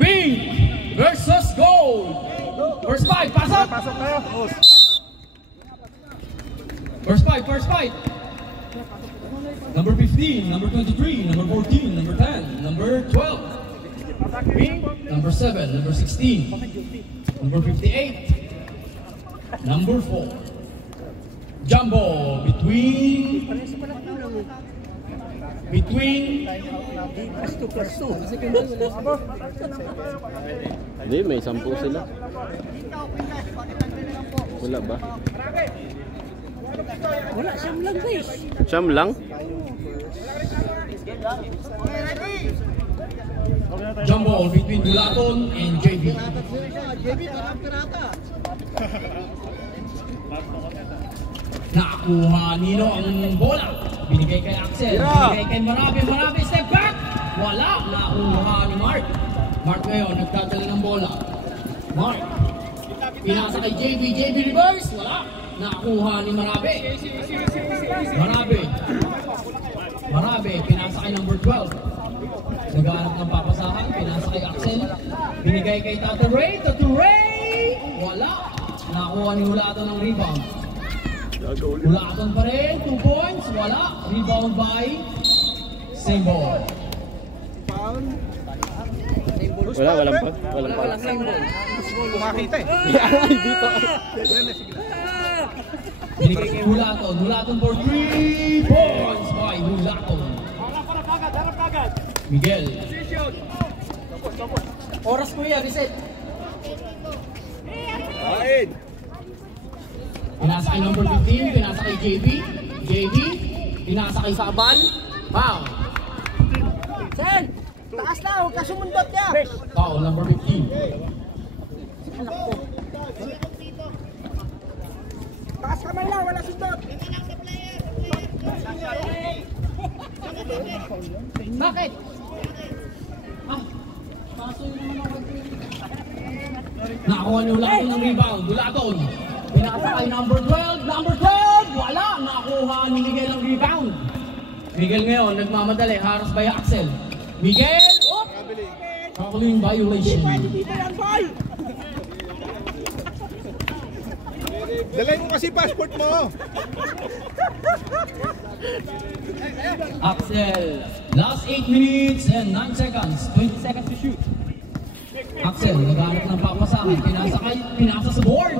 Pink versus gold. First fight, pasok! Pasok tayo. First fight. Number 15, number 23, number 14, number 10, number 12. Pink, number 7, number 16, number 58, number 4. Jumbo between Hindi, may 10 sila. Wala ba? Wala, siyam lang guys. Siyam lang? Jumbo between Dulaton and JB. Nakuha Nino ang bola. Binigay kay Axel. Binigay kay Marabi. Step back. Wala. Nakuha ni Mark. Mark ngayon nagtatali ng bola. Mark. Pinasa kay JB. JB reverse. Wala. Nakuha ni Marabi. Marabi. Pinasa kay number 12. Naghanap ng papasahan. Pinasa kay Axel. Binigay kay Tata Ray. Wala. Nakuha ni Hulaton ng rebound. Hulaton pa rin, 2 points, wala. Rebound by same ball. Walang pa. Walang same ball. Kumakita eh. Dito. Binigay kay Hulaton. Hulaton for 3 points by Hulaton. Harap agad. Miguel. Oras ko yan, reset. Kain. Pinasa kay number 15, pinasa kay JB, pinasa kay Saban, foul. Sen! Taas na, huwag ka sumundot niya! Foul, number 15. Anak ko. Taas kamay lang, wala sundot! Bakit? Nakuha ni Hulaton ng rebound, Hulaton. Pinasa kay number 12, wala! Nakuha ni Miguel ang rebound. Miguel ngayon, nagmamadali, haras by Axel. Miguel, tackling violation. Dalay mo kasi passport mo. Axel, last 8 minutes and 9 seconds, 20 seconds to shoot. Axel, naghanap ng papasahan, pinasa sa board.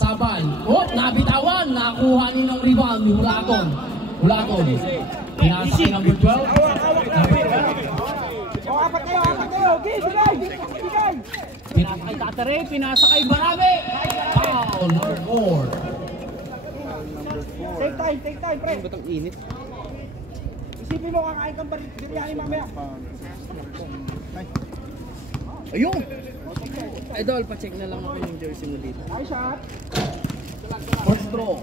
Saban. Oh, nabitawan. Nakuha ni ng rebound ni Hulaton. Pinasa kay number 12. Apat kayo! Bigay! Pinasa kay Tatare. Pinasa kay Marabi. Foul, number 4. Take time, pre! Ba't ang init? Isipin mo, kakain kang biryani mamaya. Ayun! Idol, pa-check na lang ako yung jersey mo dito. First throw.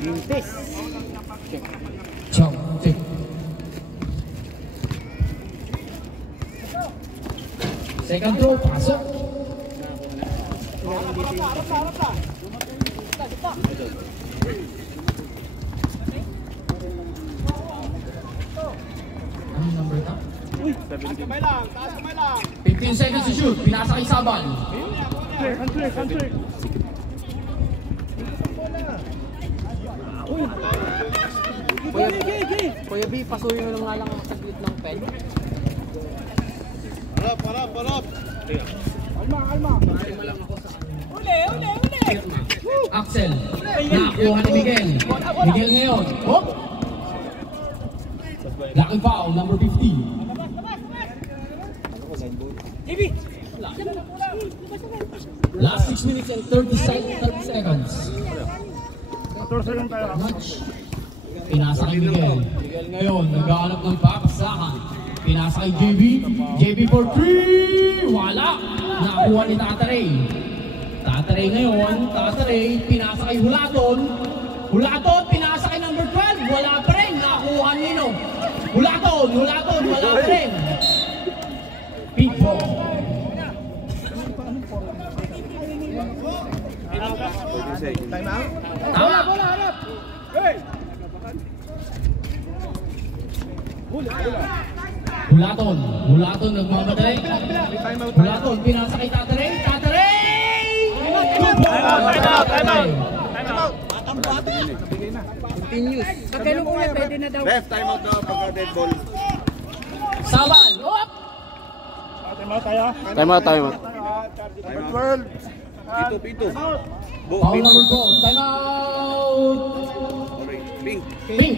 Lintis. Check. Second throw, pasok. Anong number na? 15 seconds to shoot. Pinasa kay Saban. Country. Kuya B, pasuyo lang nga lang saglit ng pen. Harap. Alma. Uli! Axel. Nakuha ni Miguel. Miguel ngayon. Oh! Lucky foul, number 15. Last 6 minutes and 30 seconds. 14 lang tayo. Match. Pinasa kay Miguel. Miguel ngayon, naghahanap ng papasahan. Pinasa kay JB for 3! Wala! Nakuha ni Tataray. Tataray ngayon, pinasa kay Hulaton. Pinasa kay number 12. Wala pa rin. Nakuha Nino. Hulaton, wala pa rin. Big ball. Time out. Tama. Bola, harap! Hey! Hulaton nagmamadali. Hulaton, pinasa kay Tataray. Tataray! Time out. Continuous. Pag ganun ko na, pwede na daw. Left, time out daw pagka dead ball. Sabal! Op! Time out tayo. Time out. Time out. Pito. Foul number 12. Time out! Orange. Pink. Pink.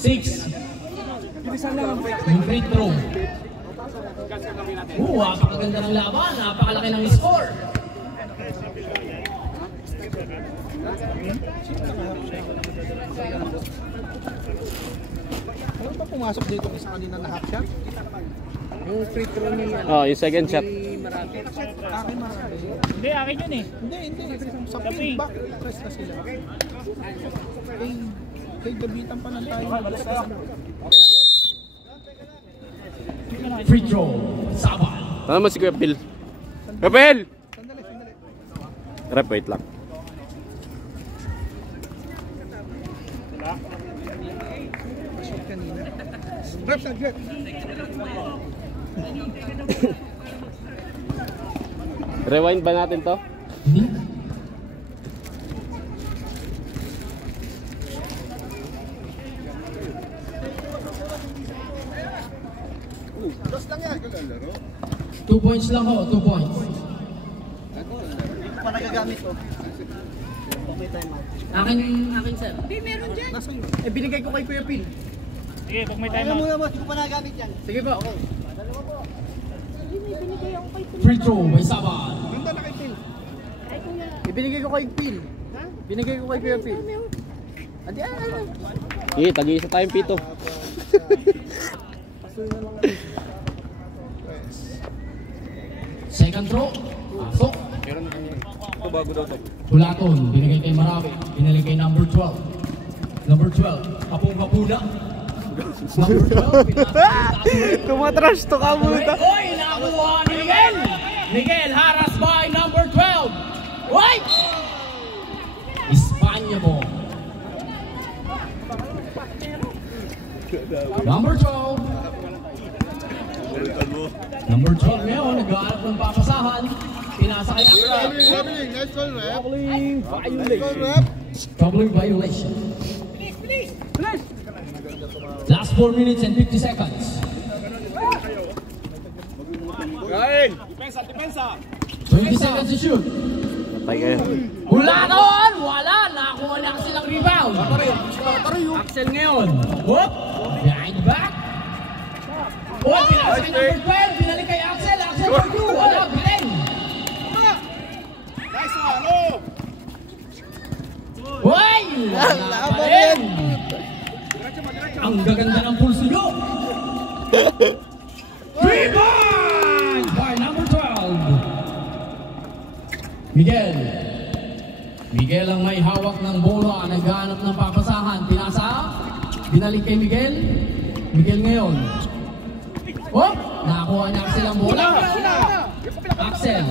Six. Yung free throw. Napakaganda ng laban. Napakalaki ng score. Ano ba pumasok dito isa kanina na half shot? Yung free throw niya. Oh, yung second shot. Marami. Akin marami. Hindi, akin yun eh. Hindi. Sa pink back, press na sila. Kay gabitan pa ng tayo. Free throw. Sabal. Ano naman si Kuya Phil? Kuya Phil! Sandali. Rep, wait lang. Shoot kanina. Rep sa jet. Rewind ba natin to? Hindi. Dos lang yan. Laro. 2 points lang ho. 2 points. Ito pa nagagamit ko. Okay, time out. Akin sir. Hindi, meron dyan. Binigay ko kay Kuya Phil. Sige, pag may time Alam mo out. naman, hindi ko pa nagagamit yan. Sige po. Okay. Free throw by Sabal. Ganda na kay Phil. Ibinigay ko kay Phil. Binigay ko kay Kuya Phil. Adi, Sige, tag-iisa tayong pito. Second throw. Pasok. Ito bago daw to. Hulaton. Binigay kay Marawi. Binigay kay number 12. Number 12. Kapung-kapuna. Number 12. Tumatras to ka muna. Oy! Nakakuha ni Miguel! Miguel Haras by number 12. Right! Espanya mo. Number 12. Number 12 ngayon, nag-aanap ng papasahan. Pinasa kay Axel. Nice call, rep. Troubling violation. Last 4 minutes and 50 seconds. Kain. 20 seconds to shoot. Patay kayo. Hulaton! Wala! Nakakuha na kasi ng rebound. Axel ngayon. Whoop! Behind the back. Oh, pinasa kay number 12. Binalik kay Axel. Axel for 2. Wala, bitin. Nice one. Oh. Hoy! Wala pa rin. Ang gaganda ng pulso nyo. 3 points by number 12. Miguel. Miguel ang may hawak ng bola. Naghahanap ng papasahan. Pinasa. Binalik kay Miguel. Miguel ngayon. Oh! Nakakuha niya Axel ang bola. Axel.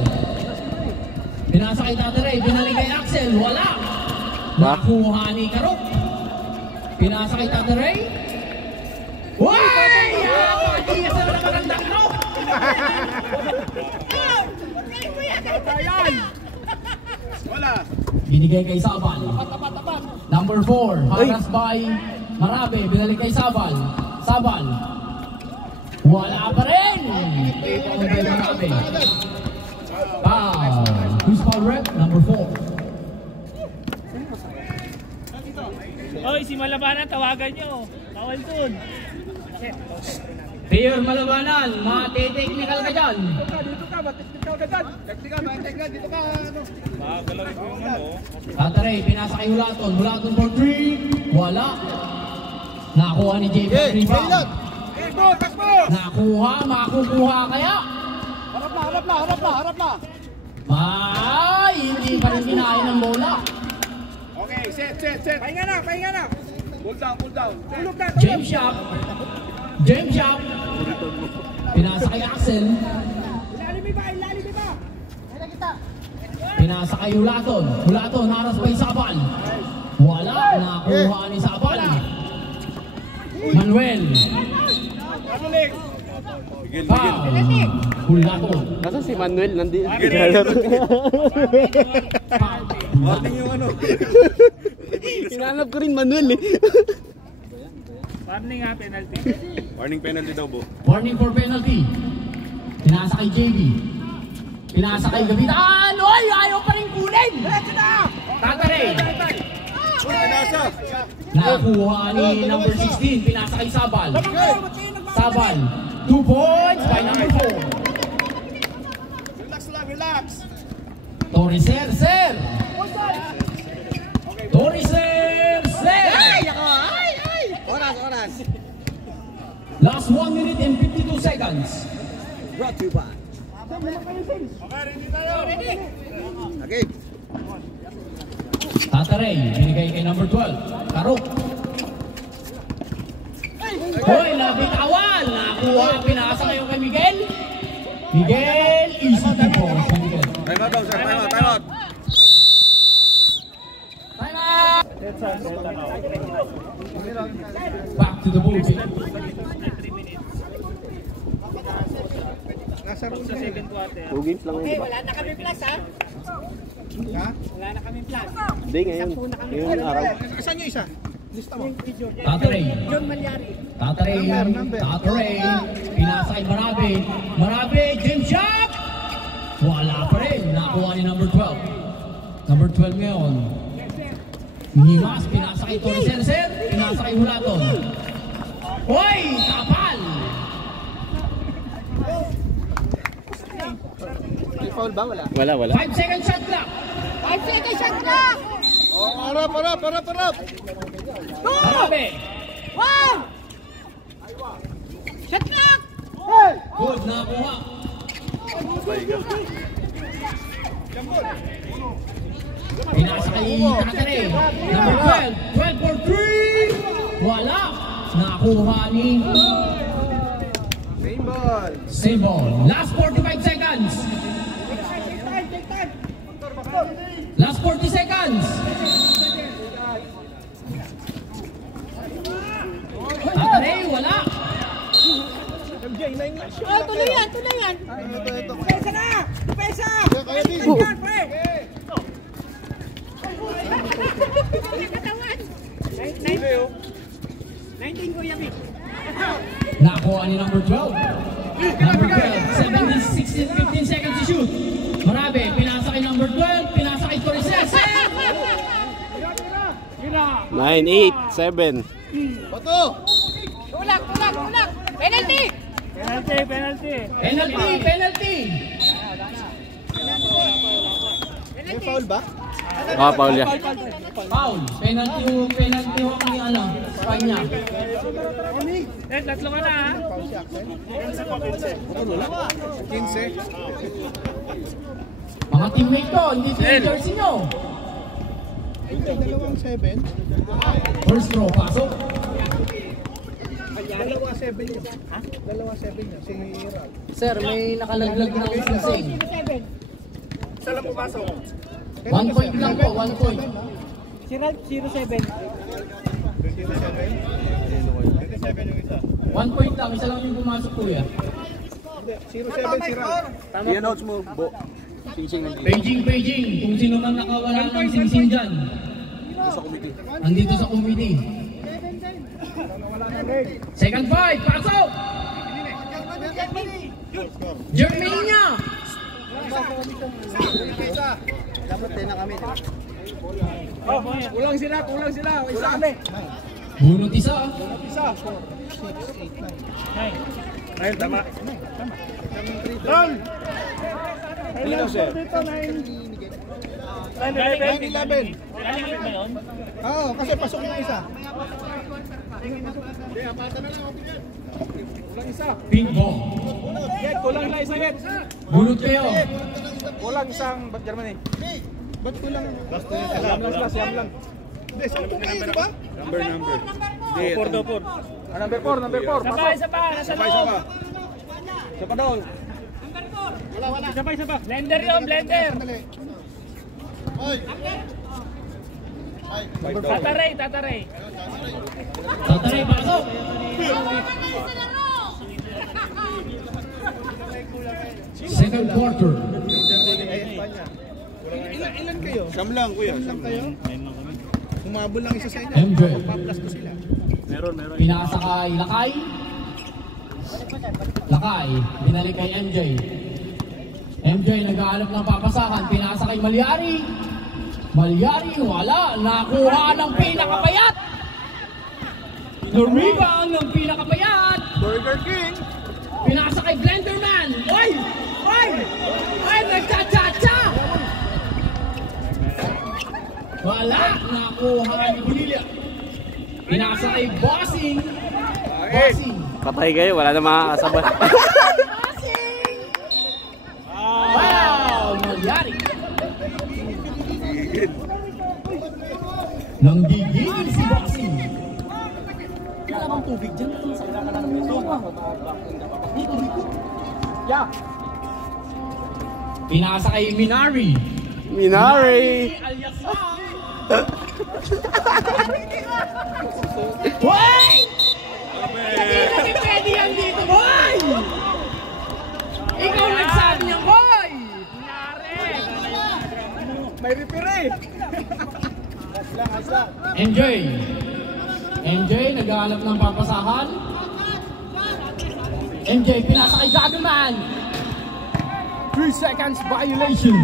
Pinasa kay Tataray. Binalik kay Axel. Wala. Nakuha ni Karok. Pinasa kay Tataray. Way! Pagkiyas na naman ang dakno. Wala. Binigay kay Sabal. Number 4. Haras by Marabe. Binalik kay Sabal. Sabal. Wala pa rin. Ito ang kay Marabe. Foul. Who's foul rep? Number 4. Oy, si Malabanan, tawagan nyo. Bawal dun. Player Malabanan, mati-technical ka dyan. Tataray, pinasa kay Hulaton. Hulaton for 3. Wala. Nakuha ni JB ang rebound. Nakuha, makukuha kaya? Harap na. Ay, hindi pa rin kinain ng bola. Okay, set. Pahinga na. Pull down. James Shop. Pinasa kay Axel. Pinasa kay Hulaton. Hulaton, haras pa yung Sabal. Wala, nakuha ni Sabal. Manuel. Foul. Hulaton. Nasaan si Manuel? Nandito. Foul. Warning yung ano. Hinanap ko rin Manuel eh. Warning ha, penalty. Warning penalty daw, Bo. Warning for penalty. Pinasa kay JB. Pinasa kay Gavitan. Oy, ayaw pa rin kunin. Tatare. Pinasa. Nakuha ni number 16. Pinasa kay Sabal. Sabal. 2 points by number 4. Relax lang, relax. Toriser, sir. Toriser, sir. Oras. Last 1 minute and 52 seconds. Brought to you by. Okay, ready tayo. Ready. Okay. Tatare, binigay kay number 12. Karok. Hoy, nabitawan. Nakuha, pinasa ngayon kay Miguel. Miguel, easy to points kay Miguel. Time out daw, sir. Time out, time out. Time out. Back to the ball game. Nasa room Sa second quarter. 2 games lang yun, di ba? Wala na kami plus ha? Ha? Wala na kami plus. Hindi, ngayon. Ngayon araw. Saan yung isa? Lista mo. Tatare. John Malyari. Tatare. Tatare. Pinasa kay Marabe. Marabe, James Shot! Wala pa rin. Nakuha ni number 12. Number 12 ngayon. Himas, pinasa kay Toriser, sir. Pinasa kay Hulaton. Hoy! Kapal! May foul ba? Wala. Wala. 5 second shot clock. 5 seconds shot clock! Oh, harap. Marabe. 1! Shot clock! Good, nakuha. Pinasa kay Tatare. Number 12. 12 for 3. Wala. Nakuha ni Same ball. same ball. Last 45 seconds. Last 40 seconds. Tatare, wala. MJ, 9 match. Oh, tuloy yan. Ito. Pesa na! Pesa! Kaya din. Yan, pre! Katawan! 19 Kuya Vic. Nakuha ni number 12. Number 12. 17, 16, 15 seconds to shoot. Marabe, pinasa kay number 12. Pinasa kay Toriser. 9, 8, 7. Bato. Tulak! Penalty! Penalty. May foul ba? Paul yan. Foul. Penalty ho ang ano, Spanya. Tatlo ka na ha. 15. Mga teammate ko, hindi po yung jersey nyo. Ito, dalawang 7. First row, pasok. Dalawa 7 yun. Dalawa 7 yun. Si Ralph. Sir, may nakalaglag na ako sa sing. Saan lang pumasok? 1 point lang po, 1 point. Si Ralph, 0-7. 1 point lang, isa lang yung pumasok kuya. 0-7 si Ralph. Yan notes mo, Bo. Sing-sing ng Beijing. Kung sino man nakawala ng sing-sing dyan. Andito sa committee. Second fight, pasok! Germania! Dapat din na kami. Kulang sila. Isa kami. Bunot isa. Isa. 4, 6, 8, 9. Ayun, tama. Don! Dito, sir. 9-11. Galing ba yun? Oo, kasi pasok yung isa. Kulang isa. Ping pong. Kulang na isa, Get. Bunot kayo. Kulang isang Germany. Ba't kulang? Siyam lang. Hindi, sampu kayo, di ba? Number. Number 4. Number 4. Isa pa. Nasa loob. Isa pa daw. Isa pa. Blender yun, blender. Tataray, tataray. Tataray, pasok! Second quarter. Ilan kayo? Siyam lang, kuya. Ilan kayo? Humabol lang isa sa inyo. MJ. Paplas ko sila. Pinasa kay Lakay. Lakay, binalik kay MJ. MJ nag-aalap ng papasakan, pinasa kay Malyari. Malyari, wala. Nakuha ng pinakapayat. Rebound ng pinakapayat. Burger King. Pinasa kay Blenderman. Oy! Oy! Oy! Nagcha-cha-cha! Wala. Nakuha ni Bonilla. Pinasa kay Bossing. Bossing. Patay kayo, wala na makakasabay. Wow! Malyari. Nang gigil si Bossing. Wala bang tubig dyan? Yeah. Pinasa kay Minari. Minari! Alias Wait! Hindi namin pwede yan dito, boy! Ikaw nagsabi niya, boy! May repair eh. MJ. MJ, nag-aalap ng papasahan. MJ, pinasa kay Gaduman. 3 seconds violation.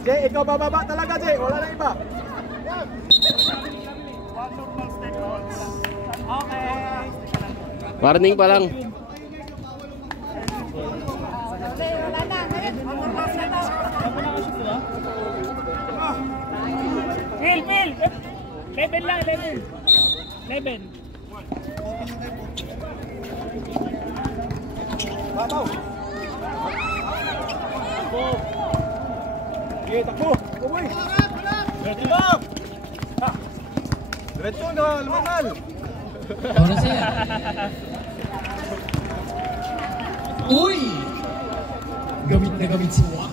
Jay, ikaw bababa talaga, Jay. Wala na iba. Warning pa lang. Phil! Level lang, level. Level. Babaw. Okay, takbo. Uy. Diretso. Diretso na, lumangal. Para sa'yo. Uy! Gamit na gamit si Wak.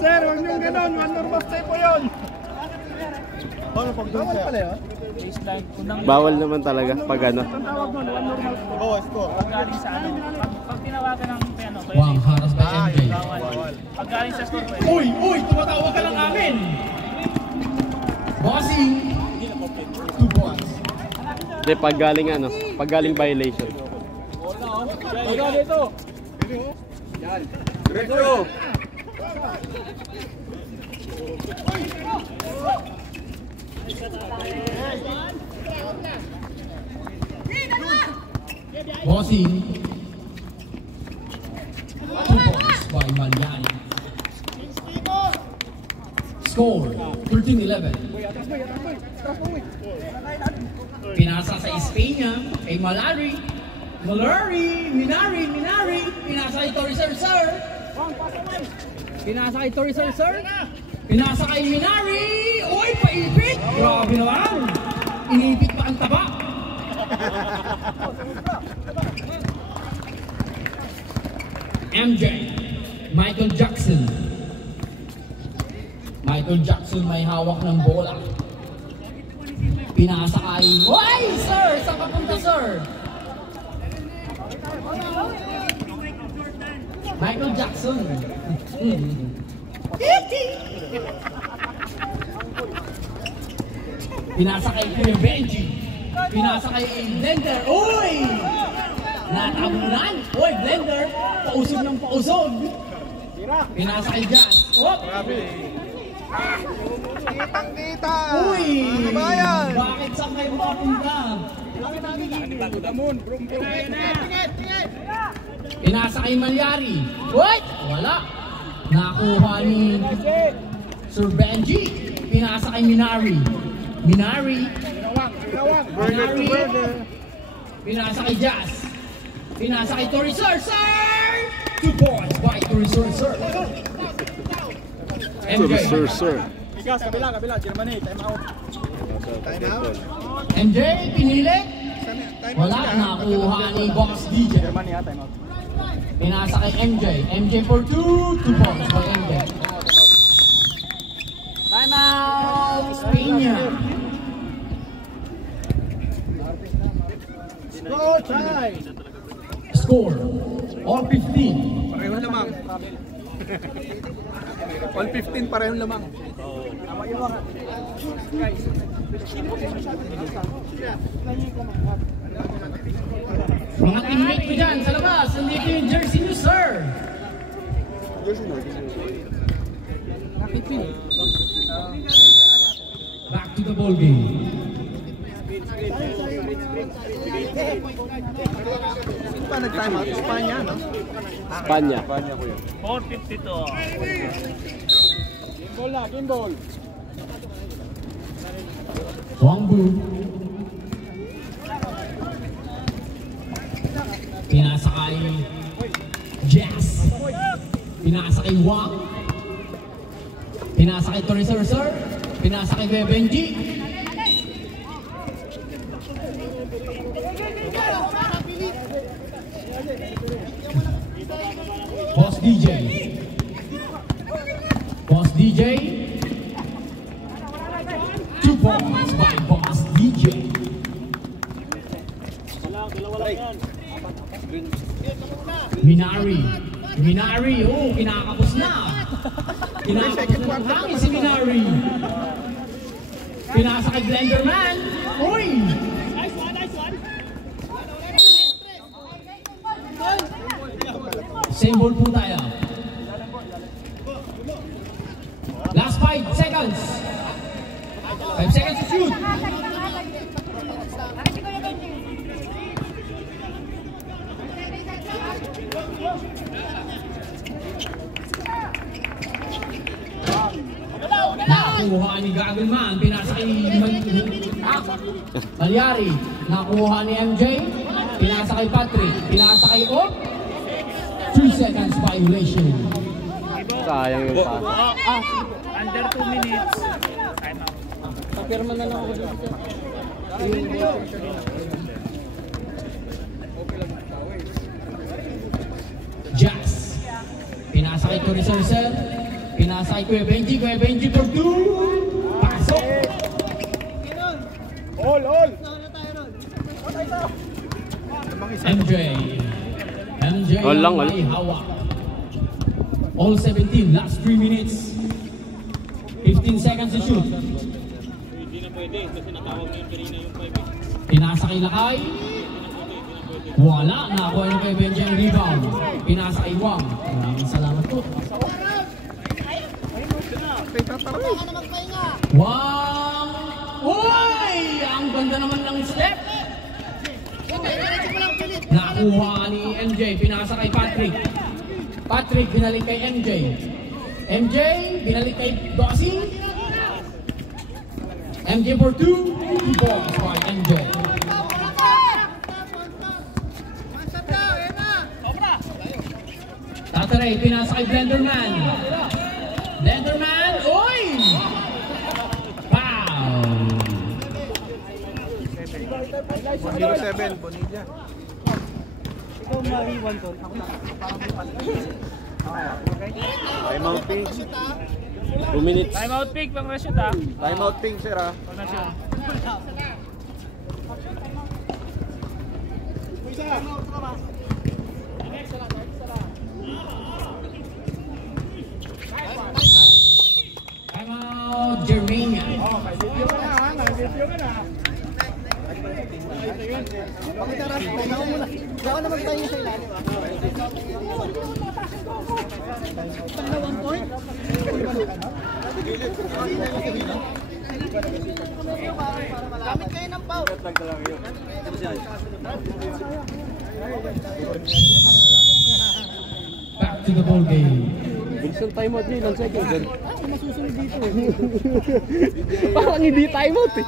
Sir, huwag niyong ganon. One normal stay po yun. Bawal pala yun? Baseline. Unang Bawal naman talaga pag ano. Ang tawag nun, one normal. Oo, score. pag galing sa ano. Pag tinawagan ng piano, Wang, haras by MJ. bawal. Pag galing sa score, pwede. Uy! Uy! Tumatawag ka lang amin! Bossing! 2 points. Hindi, pag galing ano, pag galing violation. Taga dito. Diretso. Bossing. 2 points by Malyari. Score 13-11. Pinasa sa Espanya kay Malari. Minari. Pinasa kay Tori Sir. Pinasa kay Tori Sir. Pinasa kay Minari. Uy, paipit! Grabe naman. Inipit pa ang taba. MJ. Michael Jackson. Michael Jackson may hawak ng bola. Pinasa kay... Uy, sir! Saan ka punta, sir? Michael Jackson. Pinasa kay Kuya Benji. Pinasa kay Blender. Uy! Natabunan. Uy, Blender. Pausog ng pausog. Pinasa kay Jazz. Whoop! Kitang-kita. Uy! Kabayan. Bakit saan kayo makapunta? Pinasa kay Malyari. What? Wala. Nakuha ni Sir Benji. Pinasa kay Minari. Burger to burger. Pinasa kay Jazz. Pinasa kay Tori Sir. 2 points by Sir. MJ. Sir. Ikas, kabila, Germany, time out. MJ, pinili. Wala, nakuha ni Box DJ. Germany ha, time out. Pinasa kay MJ. MJ for 2 points by MJ. Time out, Espina. Go, try! Score, all 15. Parehong lamang. All 15, parehong lamang. Mga teammate ko dyan sa labas, nandito yung jersey nyo, sir. Back to the ball game. Sino ba nag-time out? Espanya, no? Espanya. 4:52. Game ball. Wangbu. Pinasa kay Jazz. Pinasa kay Wang. Pinasa kay Sir. Pinasa kay Benji. Boss DJ. 2 points by Boss DJ. Minari, oh, kinakapos na. Kinakapos na ng hangin si Minari. Pinasa kay Blenderman. Uy! Nice one. Same ball po tayo. Last 5 seconds. 5 seconds to shoot. Nakuha ni Gagelman. Pinasa kay Malyari. Nakuha ni MJ. Pinasa kay Patrick. Pinasa kay Op. 3 seconds violation. Sayang yung pass. Under 2 minutes. Time out. Papirma na lang ako dito. Jazz. Pinasa kay Sir. Pinasa kay Kuya Benji for 2. Pasok. All! MJ All lang, all. may hawak. All 17, last 3 minutes. 15 seconds to shoot. Hindi na pwede kasi natawag na yung Perina yung 5. Pinasa kay Lakay. Wala, nakakuha na kay Benji ang rebound. Pinasa kay Wang. Maraming salamat po. Wang! Uy! Ang ganda naman ng step. Nakuha ni MJ, pinasa kay Patrick. Patrick, binalik kay MJ. MJ, binalik kay Bossing. MJ for 2 balls by MJ. Tataray, pinasa kay Blenderman. Blenderman, uy! Foul! 107, Bonilla. Ikaw mariwan to. Time out ping. 2 minutes. Time out pick pang na-shoot ha. Time out ping, sir ha. Pang na-shoot. Time out, Germania. Video ka na ha. Video ka na. Pakitaras, painaw mo na. Baka naman tayo sa ilalim. Tanda 1 point? Gamit kayo ng pau. Back to the ball game. Wilson time out niya, ilang seconds dyan. Masusunod dito. Parang hindi time out eh.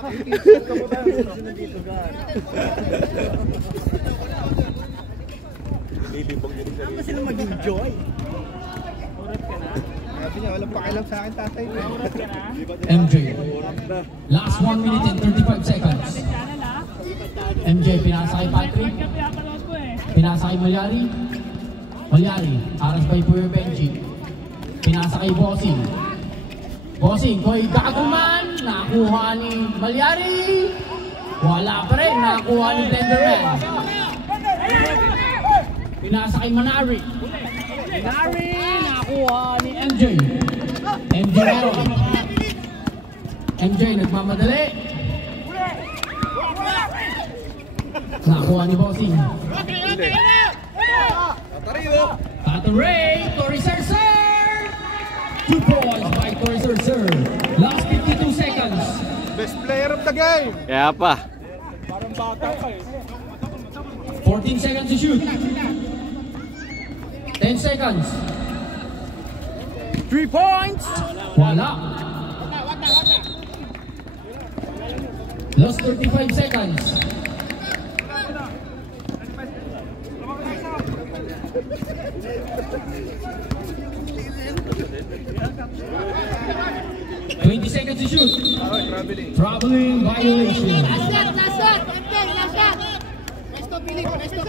Saan ba sila mag-enjoy? Sabi niya, walang pakialam sa akin tatay. MJ. Last 1 minute and 35 seconds. MJ, pinasa kay Patrick. Pinasa kay Malyari. Malyari, aras by Puyo Benji. Pinasa kay Bossing. Bossing, ko'y gaguman. Nakuha ni Malyari. Wala pa rin, nakuha ni Tenderman. Pinasa kay Manari. Manari, nakuha ni MJ. MJ meron. MJ nagmamadali. Nakuha ni Bossing. Tataray, Tori Serser. 2 points by Tori Serser. Last 52 seconds. Best player of the game. Kaya pa. 14 seconds to shoot. 10 seconds. 3 points! Wala. Last 35 seconds. Seconds to shoot. Traveling violation. Last shot. MJ, last shot. Next to Billy. Next to.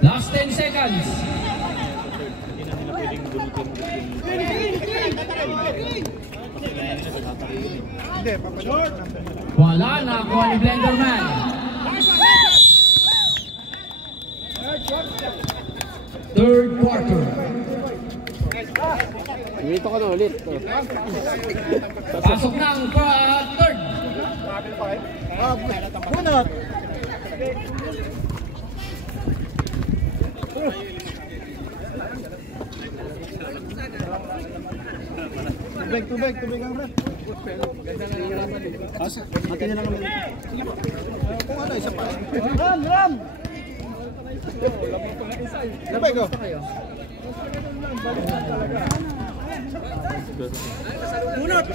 Last 10 seconds. Wala na kuha ni Blenderman. Third quarter. Dito ka na ulit. Pasok na ang third. Bunot! Tubig ang ref. Atin na lang kami. Kung ano, isa pa. Ram! Tubig ko. Bunot!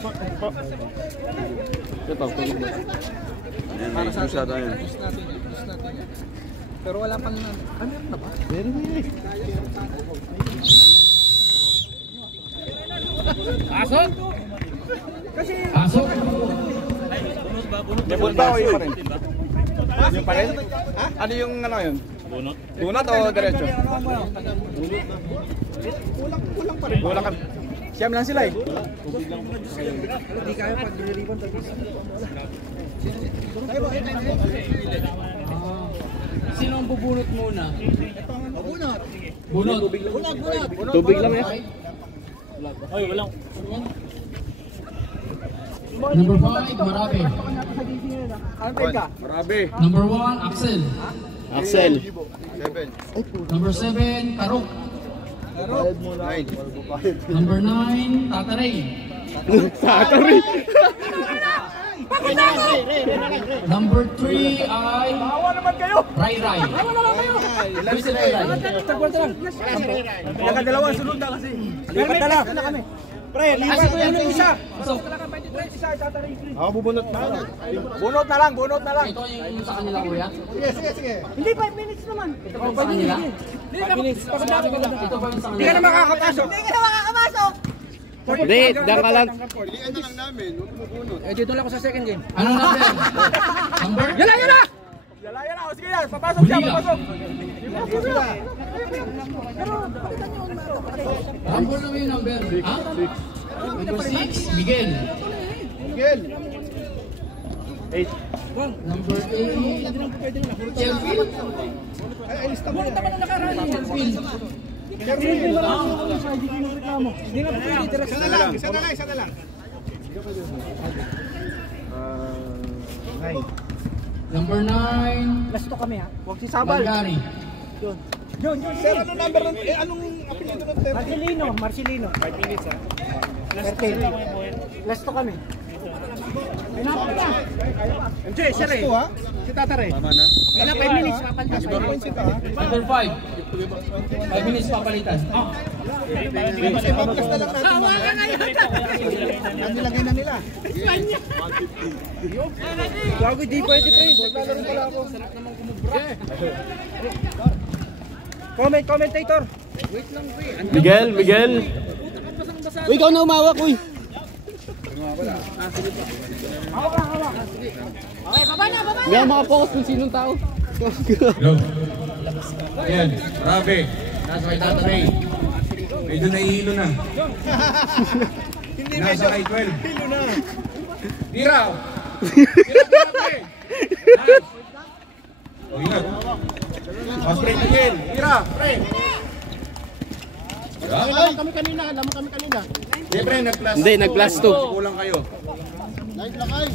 Ito, tulog ba? Para sa atin. Pero wala pang ano na ba? Very nice. Pasok. Pasok. Bunot ba o yun pa rin? Yung pa rin? Ano yung ano yun? Bunot? Bunot o diretso? Kulang pa rin. Kulang ka. Siyam lang sila eh. Hindi kaya pag nililipan tapos. Sino ang bubunot muna? Bunot! Bunot. Bunot! Tubig lang yan. Ay, walang. Number 5, Marabe. Marabi. Number 1, Axel. Axel. 7. Number 7, Karok. 9. Number 9, Tataray. Tatari. Number 3 ay Ray Ray. Ilan si Ray Ray? Nakadalawa sunod na kasi. Lipat na lang. Pre, lipat na yung isa. Pasok. Ako bubunot na lang. Bunot na lang. Ito yung sa kanila, kuya. Sige. Hindi, 5 minutes naman. Ito ba yung sa kanila? 5 minutes. Ito ba yung sa Hindi ka na kanila? makakapasok. Hindi ka na makakapasok. Hindi, diyan ka lang. Pilihan na lang namin. Huwag mo bunot. Dito lang ako sa second game. Ano number? Number? Yan na! Sige yan. Papasok siya. Huli ka. Rumble naman yung number. Ha? Number 6, Miguel. Number 8, Chelfield. Chelfield. Isa na lang. Number 9, Last to kami ha. Huwag si Sabal. Bulgari. Yun. Sir, anong number nun? Anong apelyido nun? Marcelino. 5 minutes ha. Last to kami. Ay, napaka. MJ, sir eh. Si Tatare. Tama na. Wala 5 minutes, papalitan. Points ito ha. Under 5. 5 minutes papalitan. Ah! Kasi podcast na lang natin. Ang nilagay na nila. Gago, di pwede pre. Naglalaro pala ako. Sarap naman kumubra. Commentator. Miguel. Uy, ikaw na umawak, uy. Okay, baba na. Hindi ako makapokus kung sinong tao. Go. Ayan, Rabe. Nasa kay Tata Ray. Medyo nahihilo na. Nasa kay 12. Hilo na. Tira! Tira, pre! Nice! O, ingat. O, straight again. Tira, pre! Laman kami kanina. Hindi, pre, nag-plus. Hindi, nag-plus 2. Kulang kayo. Live lakay.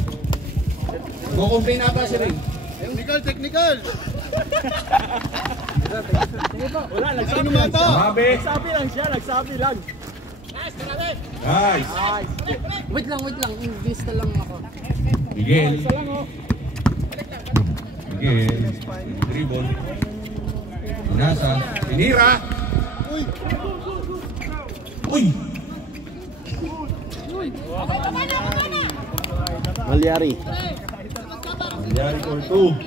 Go-complain ata si Ray. Technical. Wala, nagsabi lang to. Rabe. Nagsabi lang. Nice. Wait lang. Invista lang ako. Miguel. Dribble. Nasa. Tinira. Uy! Malyari. Yari for 2.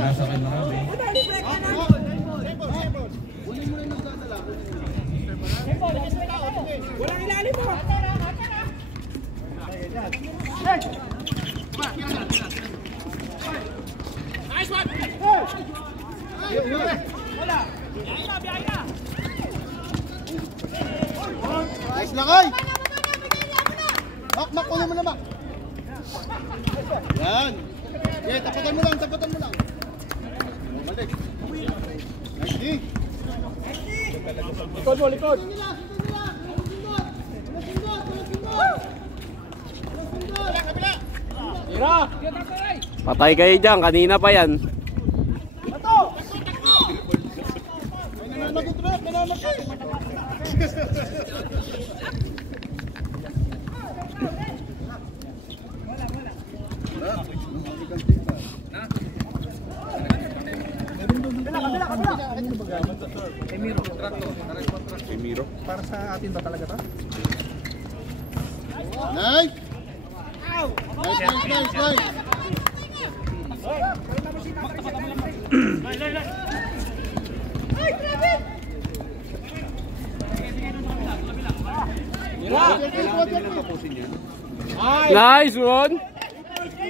Nasa kay Marabe. Walang ilalim mo. Nice one. Nice lakay. Mak, kunin mo na, Mak. Yan. Yeah, tapatan mo lang. Balik. Nice D. Likod. Patay kayo dyan, kanina pa yan. Emiro. Para sa atin ba talaga to? Nice. Nice. Nice one.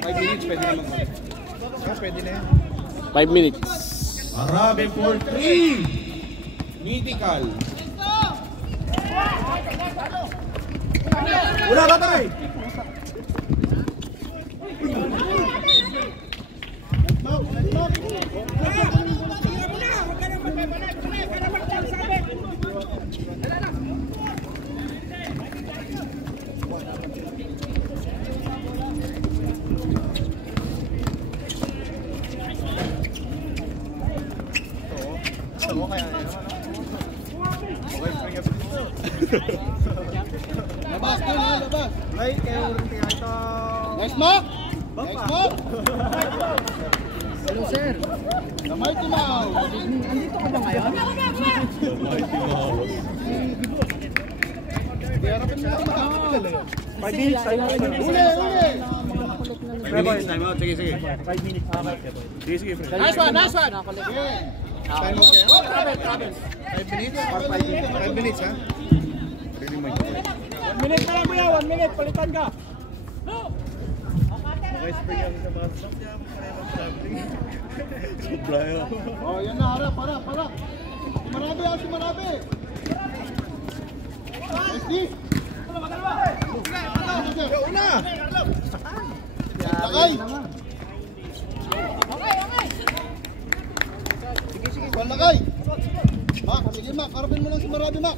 5 minutes, pwede naman. Pwede na yan. 5 minutes. Marabe for 3. Mythical. Wala ka tayo. Labas. Right, kayo rin ito. Nice, Mak. Hello sir. Damay tumaw. Andito ka ba ngayon? Uli. 5 minutes, time out. Sige. Nice one. Time out kayo? Travel. 5 minutes? 5 minutes, ha? 1 minute pa lang kuya, 1 minute, palitan ka. Oh, yan na, harap. Si Marabe. SD. Una. Lakay. Sige. Lakay. Mak, sige Mak, karapin mo lang si Marabe, Mak.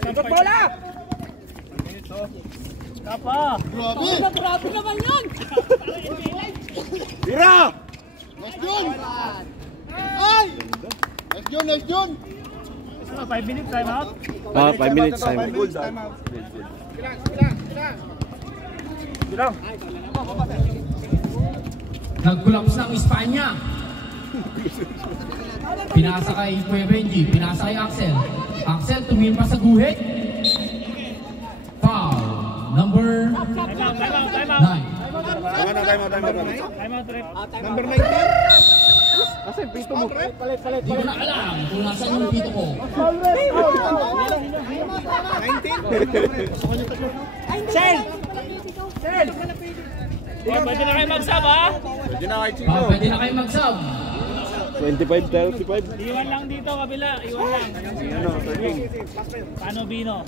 Sagot bola! Grabe! Grabe naman yan! Tira! Let's go! Jun! Ay! Nice Jun! 5 minutes time out. 5 minutes time. Bilang. Nag-collapse ng Espanya. Pinasa kay Kuya Benji, pinasa kay Axel. Axel tumingin pa sa guhit. Foul. Number 9. Time out, rep. Number 19. Kasi pito mo. Palit. Di ko na alam kung nasaan yung pito ko. 19. Pwede na kayo mag-sub, ha? Pwede na kayo mag-sub. 25-35. Iwan lang dito, kabila. Iwan lang. Paano, Bino?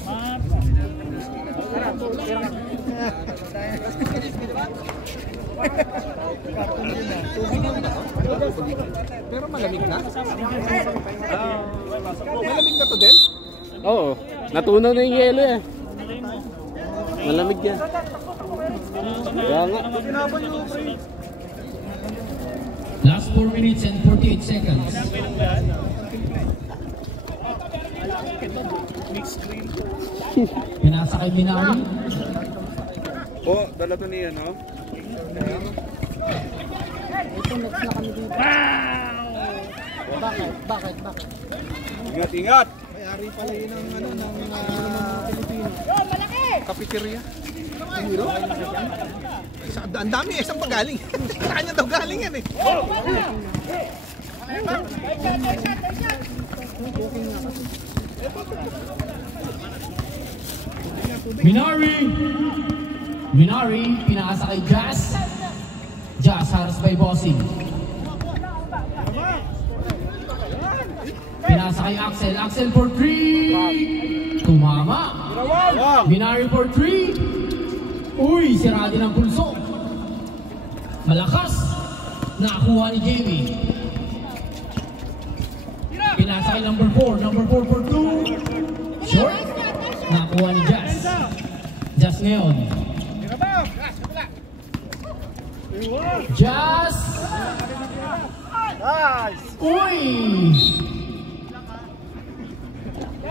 Pero malamig na. Malamig na to din? Oo. Natunaw na yung yelo eh. Malamig yan. Kaya nga. Last 4 minutes and 48 seconds. Pinasa kay Minari. Oh, dala to niya, no? Bakit? Ingat! May-ari pala yun ng Pilipino. Cafeteria. Hero? Ang dami isang pagaling. Sa kanya daw galing yan eh. Minari, pinasa kay Jazz. Jazz haras by Bossing. Pinasa kay Axel. Axel for 3. Tumama. Minari for 3. Uy, sira din ang pulso. Malakas. Nakakuha ni Jamie. Pinasa kay number 4. Number 4 for 2. Short. Nakakuha ni Jazz. Jazz ngayon. Jazz. Uy.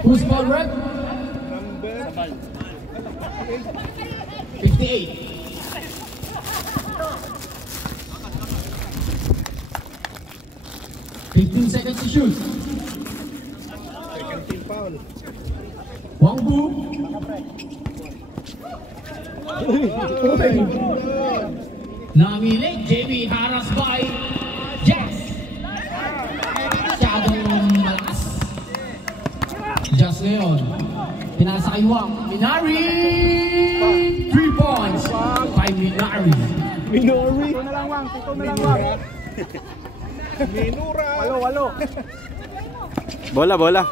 Who's ball rep? 58. 15 seconds to shoot. Second team foul. Wangbu. Namili, Jamie haras by Jazz. Masyadong malakas. Jazz ngayon. Pinasa kay Wang. Minari! 3 points by Minari. Minori. Ito na lang, Wang. Minura. Walo. Bola.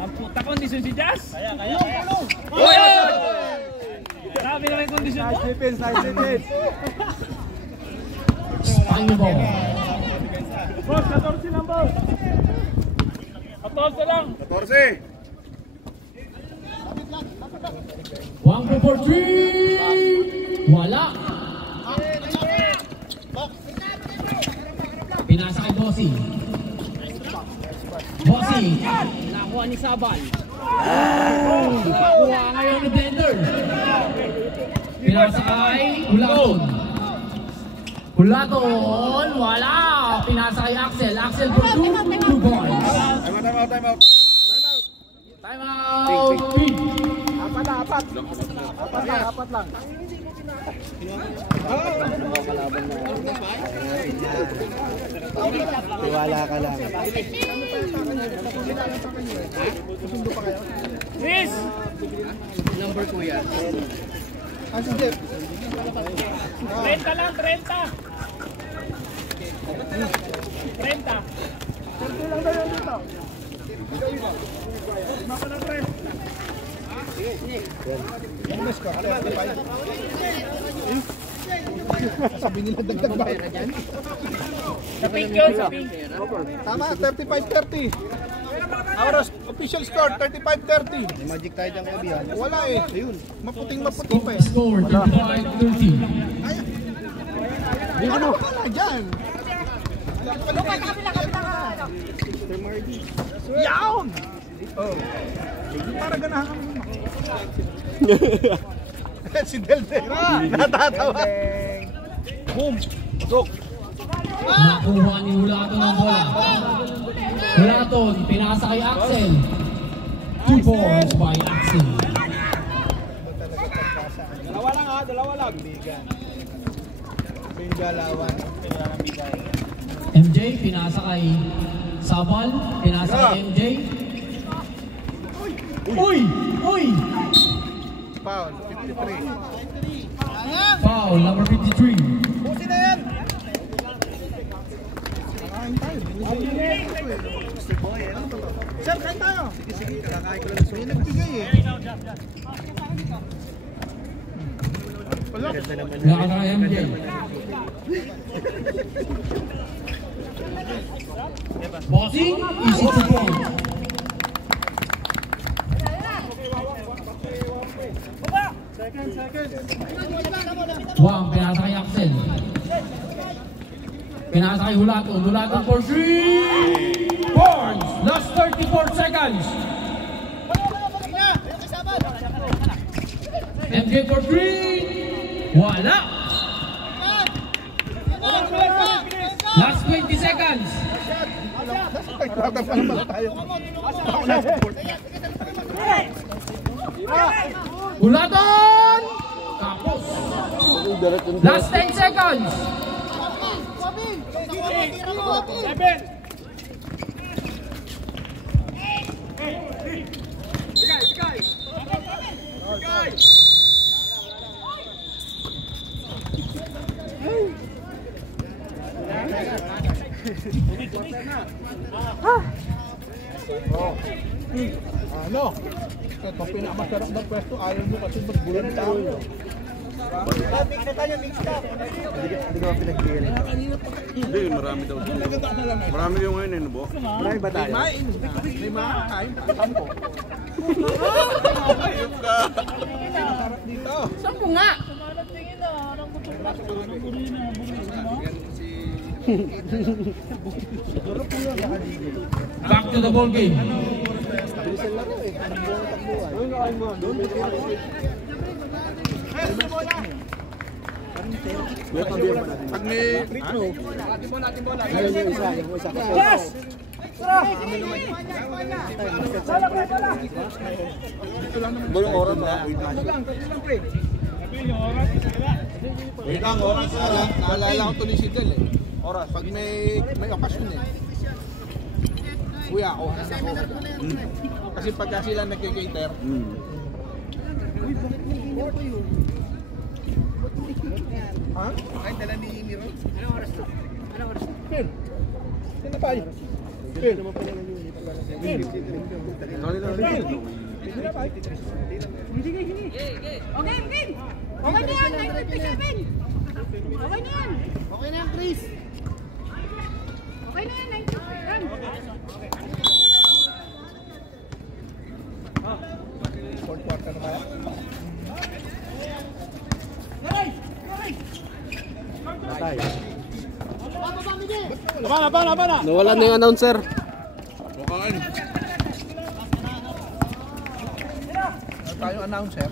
Ang puta kondisyon si Jazz. Kaya. Grabe naman yung kondisyon mo. Nice defense. Spine ball. Boss, 14 lang, boss. 14 lang. 14. Wangbu for 3. Wala. Pinasa kay Bossy. Nakuha ni Sabal. Nakuha ngayon ni Blender. Pinasa kay Hulaton. Wala. Pinasa kay Axel. Axel for 2 points. Time out. Time out. Apat lang. Tiwala ka lang. Chris! Number ko yan. Si Jeff. 30 lang, 30. 30. Sabi nila dagdag ba? Sa pink yun, sa pink. Tama, 35-30. Our official score, 35-30. May magic tayo dyan, Kobe. Wala eh. Ayun. Maputing pa eh. Score 35-30. Ano ka na dyan? Yawn! Oh. Para ganahan kami. Si Del Vera. Natatawa. Boom. Tok. Nakuha ni Hulaton ang bola. Hulaton, pinasa kay Axel. 2 balls by Axel. Dalawa lang ha, dalawa lang. Pinggalawan. MJ, pinasa kay Sabal. Pinasa kay MJ. Uy! Uy! Foul, 53. Foul, number 53. Busi na yan! Kakain tayo. Sir, kain tayo. Sige, kakakain ko lang sa nagbigay eh. Nakaka kay MJ. Bossing, easy to go. Wang, pinasa kay Axel. Pinasa kay Hulaton. Hulaton for 3 points. Last 34 seconds. MJ for 3. Wala. Last 20 seconds. Nagkwata pa naman tayo. Ako na support. Hulaton! Tapos. Last 10 seconds. Ano? Ito pinakamasarap na pwesto. Ayaw mo kasi magbulan tao. Mix na tayo, mix na. Hindi ko pinag-gil. Hindi, marami daw. Marami yung ngayon eh, Bo. Marami ba tayo? May makakain. Sampo. Ayun ka. Masarap dito. Sampo nga. Back to the ball game. Bilisan lang eh. Takbuhan. Pag may natin bola. Ayun yung isa. Yes! Bolong oras na. Wait lang, oras na lang. Naalala ko to ni Sidel eh. Oras. Pag may okasyon eh. Kuya ako. Kasi pagka sila nagkikater. Ha? Ay, dala ni Miro. Anong oras to? Phil. Sino pa yun? Phil. Phil. Okay, Vin! Okay na yan, 957! Okay na yan! Okay na yan, Chris! Okay na yan, 957! Fourth quarter na kaya? Laban na! Nawala na yung announcer. Mukhang ano. Tayo announcer.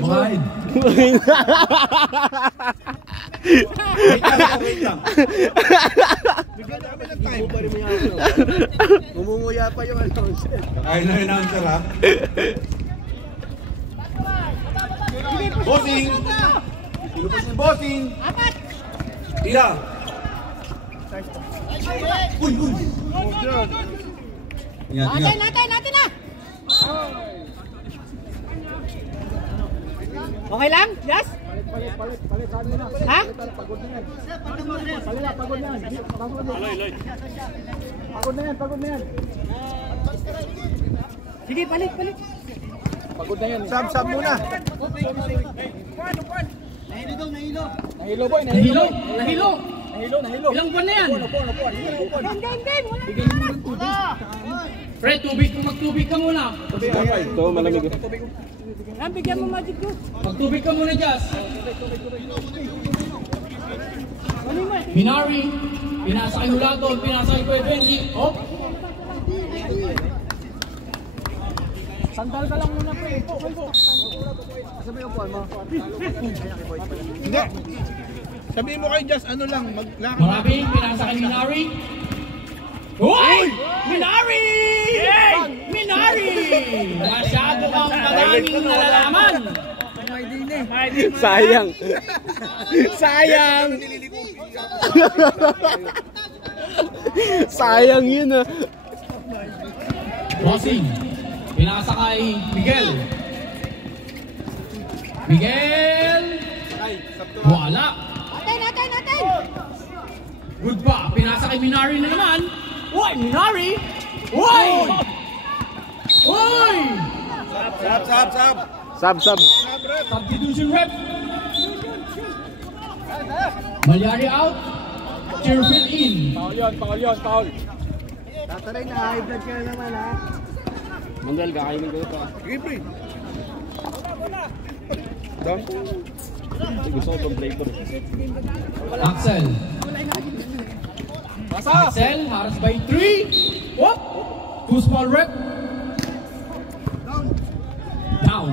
Wide. Wait lang. Bigyan namin ng time. Umunguya pa yung announcer. Kakain na yung announcer ha. Bossing! Sino pa si Bossing? Apat! Tira! Uy! Ingat. Natin na! Okay lang? Yes? Ha? Pagod na yan. Sige, balik. Pagod na yan. Sab muna. Nahilo boy. Nahilo. Nahilo. Ilang buwan na yan? Game! Wala! Fred, magtubig ka muna. Ito, malamig. Yan, bigyan mo magic ko. Magtubig ka muna, Jazz. Minari, pinasa kay Hulaton, pinasa kay Kuya Benji. Oh! Sandal ka lang muna, pre. Sabi yung puwan mo. Hindi. Sabihin mo kay Jazz, ano lang, maglakad. Maraming pinasa kay Minari. Hoy! Minari! Minari! Masyado kang maraming nalalaman. Sayang. Sayang. Sayang yun ah. Bossing, pinasa kay Miguel. Miguel! Wala. Atin! Good pa, pinasa kay Minari na naman. Uy, Minari! Uy! Uy! Sab. Substitution rep. Malyari out. Cheerfield in. Paul. Tataray na, high blood ka na naman ha. Manggal, kakainin ko ito. Down. Gusto ko itong flavor. Axel. Axel, harus by 3. Whoop! 2 small rep. Down.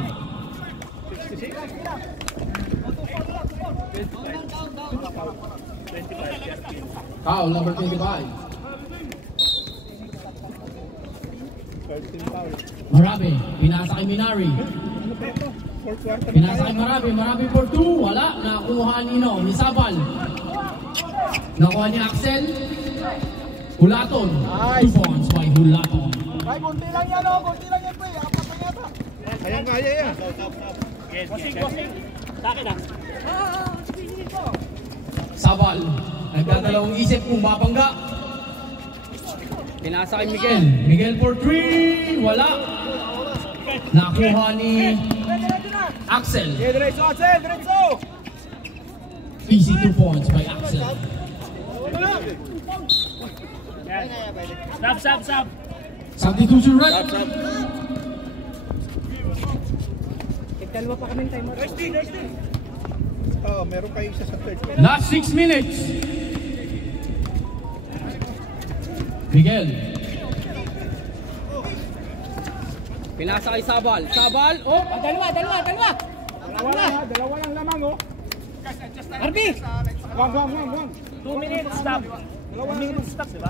Foul number 25. Marabi, pinasa kay Minari. Pinasa kay Marabi for 2, wala. Nakuha ni Sabal. Nakuha ni Axel. Hulaton. 2 points by Hulaton. Ay, bunti lang yan pre. Kaya yan. Bossing. Sa akin ah. Sabal, nagdadalawang isip kung babangga. Pinasa kay Miguel. Miguel for 3, wala. Nakuha ni Axel. Diretso! Easy 2 points by Axel. Stop. Substitution rep. Dalawa pa kaming time out. Oh, meron kayo isa sa third. Last 6 minutes. Miguel. Pinasa kay Sabal. Oh! Dalawa. Dalawa lang lamang oh. Arby! Wang. 2 minutes, stop. 1 minute stop, diba?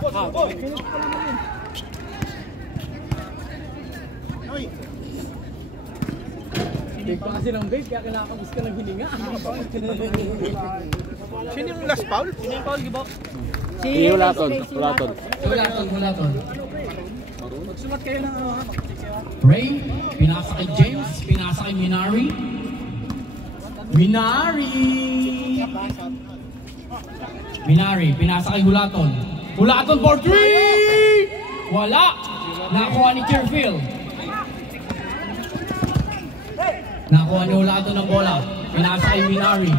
Big pa kasi ng big, kaya kinakabus ka ng hininga. Sino yung last foul? Sino yung foul, Gibo? Hulaton. Hulaton. Magsumat kayo ng ano ha? Ray, pinasa kay James, pinasa kay Minari. Minari, pinasa kay Hulaton. Hulaton for 3! Wala! Nakuha ni Cheerfield. Nakuha ni Hulaton ng bola. Pinasa kay Minari.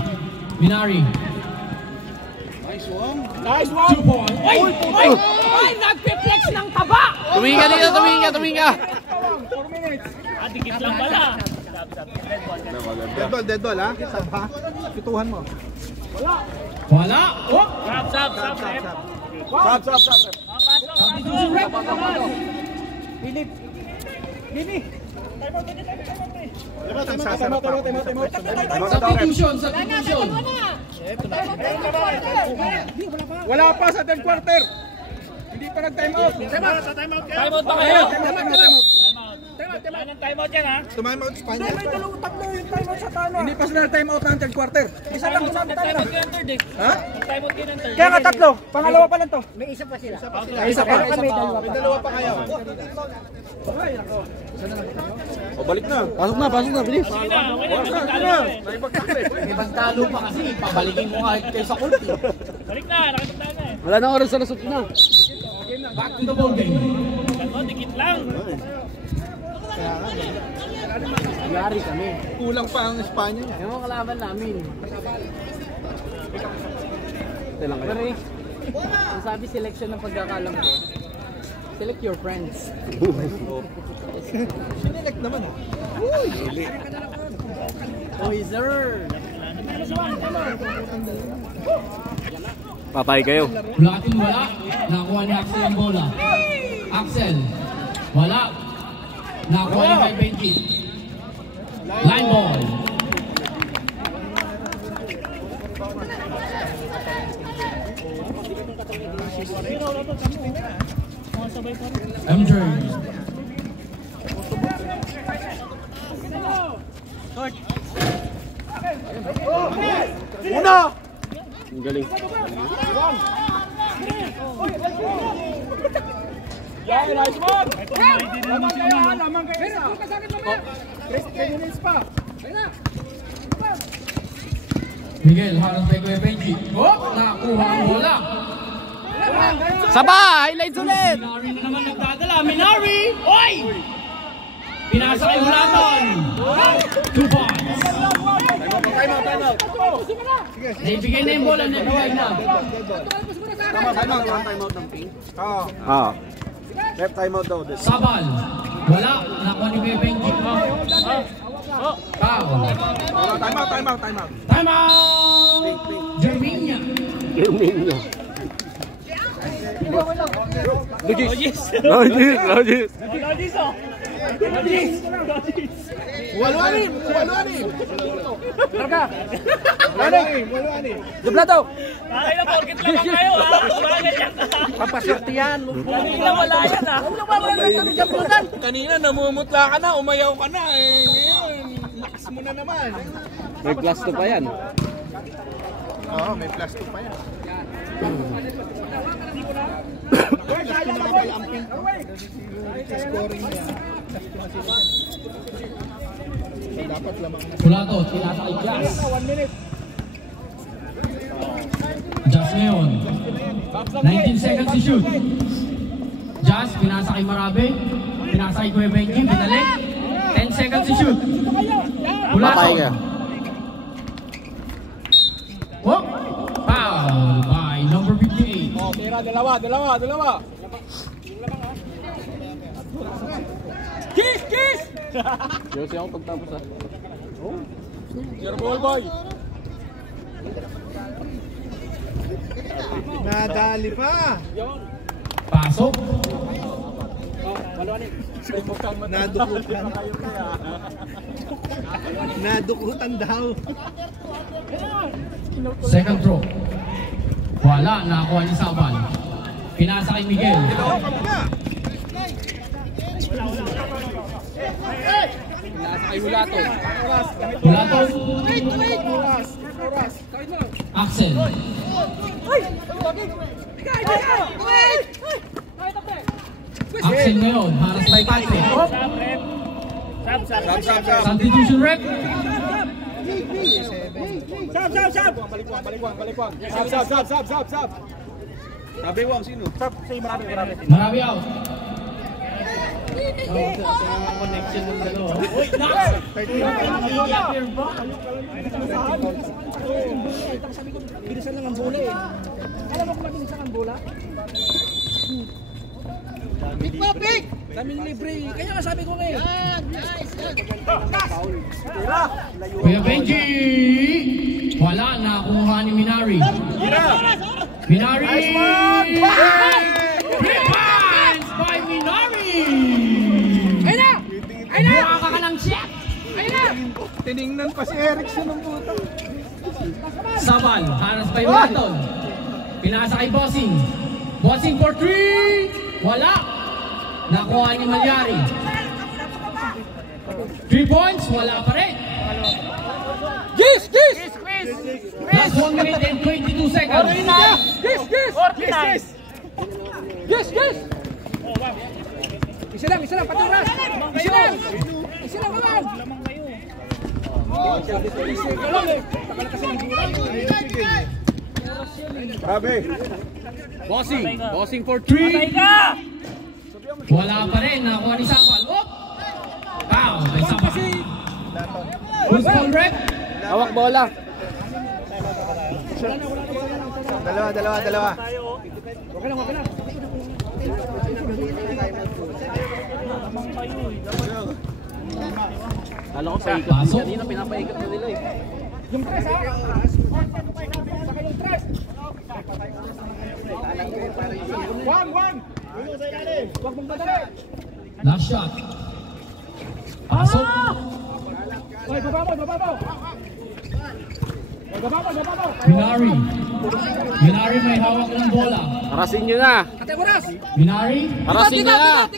Nice 2 points. Ay! Nagpiplex ng taba! Tumingin ka. 4 minutes. Dikit lang pala. Dead ball ha? Sab ha? Pituhan mo. Wala! Oh! Stop. Substitution rep. Bibi! Substitution. Wala pa sa third quarter. Hindi pa nag-time out. Time out ba kayo? Time out yan ha? Time out Espanya. May dalawang tatlo yung time out sa tano. Hindi pa sila time out ng third quarter. Isa lang sabi tayo. Time out kayo ng third eh. Ha? Time out kayo ng third. Kaya nga tatlo. Pangalawa pa lang to. May isa pa sila. Isa pa. May dalawa pa kayo. O, balik na. Pasok na, bilis. Sige na, okay na. Ibang talo pa kasi, pabalikin mo kahit kayo sa court. Balik na, nakikita na eh. Wala na oras sa lasot na. Back to the ball game. Dikit lang. Yari kami. Kulang pa ang Espanya niya. Yung mga kalaban namin. Ito lang kayo. Pero ang sabi selection ng pagkakalam ko, Select your friends. Sinelect naman ah. Oy, sir! Patay kayo. Bulatin wala. Nakuha ni Axel ang bola. Axel. Wala. Nakuha ni kay Benji. Line ball. MJ. Una! Ang galing. Miguel, harang kay Kuya Benji. Oh! Nakuha ang bola. Sabay! Highlights ulit! Minari na naman nagdadala. Minari! Oy! Pinasa kay Hulaton. 2 points. Time out. Naibigay na yung bola. Naibigay na. Time out ng ping. Oo. Ah. Left time out daw. Sabal. Wala. Nakuha ni Kuya Benji. Foul. Time out. Time out! Jerminia. Logis! Waluanin! Dublado! Ay na, porkit lang kayo ha. Papaswerte yan! Kanina wala yan ha. Kanina namumutla ka na, umayaw ka na. Ngayon, lakas mo na naman. May plus 2 pa yan. Oo, may plus 2 pa yan. Hulaton. Pinasa kay Jazz. Jazz ngayon. 19 seconds to shoot. Jazz, pinasa kay Marabe. Pinasa kay Kuya Benji. Binalik. 10 seconds to shoot. Patay ka. Oh! Foul by number 58. Oh, tira, dalawa. Kiss! Josie ako pagtapos ah. Your ball boy. Nadali pa. Pasok. Nadukutan daw. Second throw. Wala. Nakakuha ni Sabal. Pinasa kay Miguel. Hulaton. Axel. Axel ngayon. Haras by Patrick. Sab. Substitution rep. Sab. Balikwang. Sab. Sabi Wang, sino? Sab, say Marami out. Connection ng dalawa. Uy, Bilisan lang ang bola eh. Alam mo kung mabilisan ang bola? Pick! Daming libre. Kaya nga sabi ko ngayon. Kuya Benji. Wala. Nakakuha ni Minari. Minari. Rebounds by Minari. Buka ka ng shot. Tiningnan pa si Erickson ng puta. Sabal. Haras by Hulaton. Pinasa kay Bossing. Bossing for 3. Wala. Nakuha ni Malyari. 3 points. Wala pa rin. Yes! Plus 1 minute and 22 seconds. Yes! Isa lang, paturas! Isa lang, kawan! Grabe. Bossing for 3. ka! Wala pa rin. Nakuha ni Sabal. Oh! Wow! May Sabal. Who's call rep? Hawak bola. Dalawa. Okay lang. Lamang kayo eh. Kala ko sa ikot. Pasok. Kanina pinapaikot na nila eh. Yung tres ha? Saka yung tres. One. Huwag mong madali. Last shot. Pasok. Ay, baba mo. Minari. Minari may hawak ng bola. Harasin nyo na. Minari. Harasin nyo na.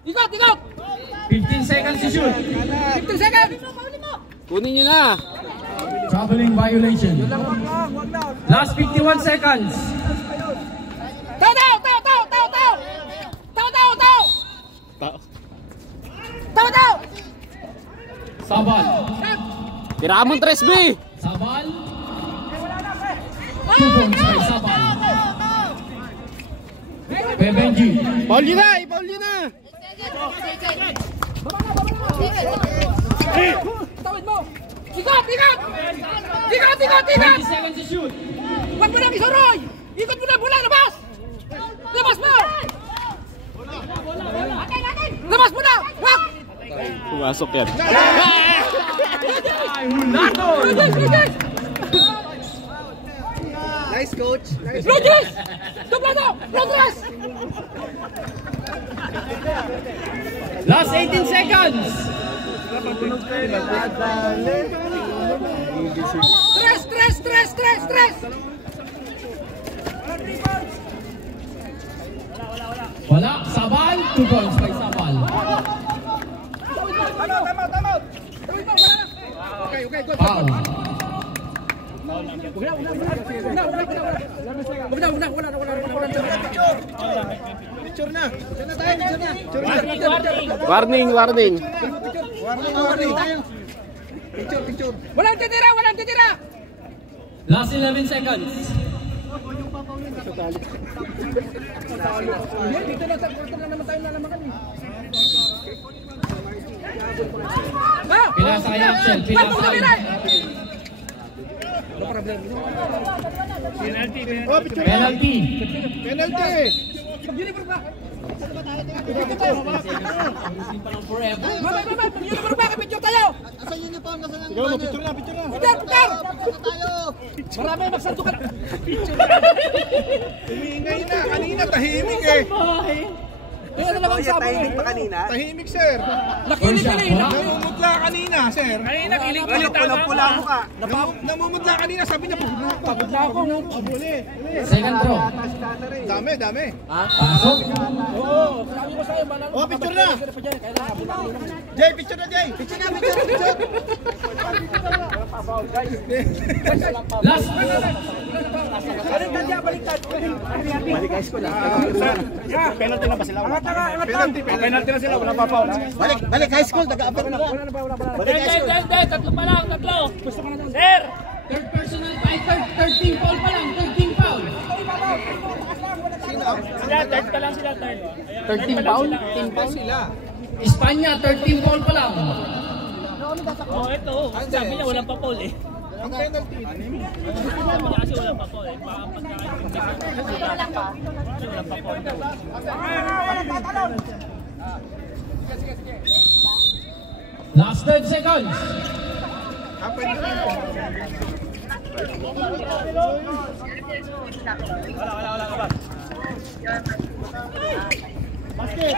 Ikot! 15 seconds to shoot. 15 seconds! Kunin nyo na. Traveling violation. Last 51 seconds. Tao! Sabal. Tira mo 3B. Sabal. 2 points by Sabal. Benji. Paul nyo na. Ipaul nyo na. Tawid mo! Ikot! 20 seconds to shoot. Huwag mo nang isuroy! Ikot mo na bola! Labas! Labas mo! Labas mo na! Wag! Pumasok yan. Ay, hulato. Nice coach. Nice. Rodgers! Doblado! Rodgers! Last 18 seconds. Tres! Wala. Sabal. 2 points by Sabal. Tama. Okay, good. Foul. Picture na. Picture na tayo. Warning. Warning tayo. Picture. Walang titira! Last 11 seconds. Dito na naman tayo nalamakan eh. Pinasa kay Axel. Pinasa. Penalty. Uniform ba? Picture tayo! Ikaw mo, picture na. Picture! Marami magsandukan. Tumingay na. Kanina tahimik eh. Ano naman sabi Tahimik pa kanina? Tahimik, sir. Nakilig ka rin. Namumutla kanina, sir. Kanina, kilig-kilig tama. Namumutla kanina. Sabi niya, pagod na ako. Abuli. Second throw. Dami. Pasok. Sabi ko sa'yo, manang... Oh, picture na. Jay, picture na, Jay. Picture na. Last. Balik high school. Penalty na ba sila? Penalty na sila. Wala pa foul. Balik high school. Nag-aabot na. Balik high school. Tatlo pa lang. Sir! Third personal fight. 13 foul pa lang. 13 foul. Third pa lang sila. 13 foul? 10 foul sila. Espanya, 13 foul pa lang. Oh, ito. Sabi niya walang pa-foul eh. Ang penalty. Sabi niya kasi walang pa-foul eh. Baka walang pa-foul. Last 10 seconds. Basket!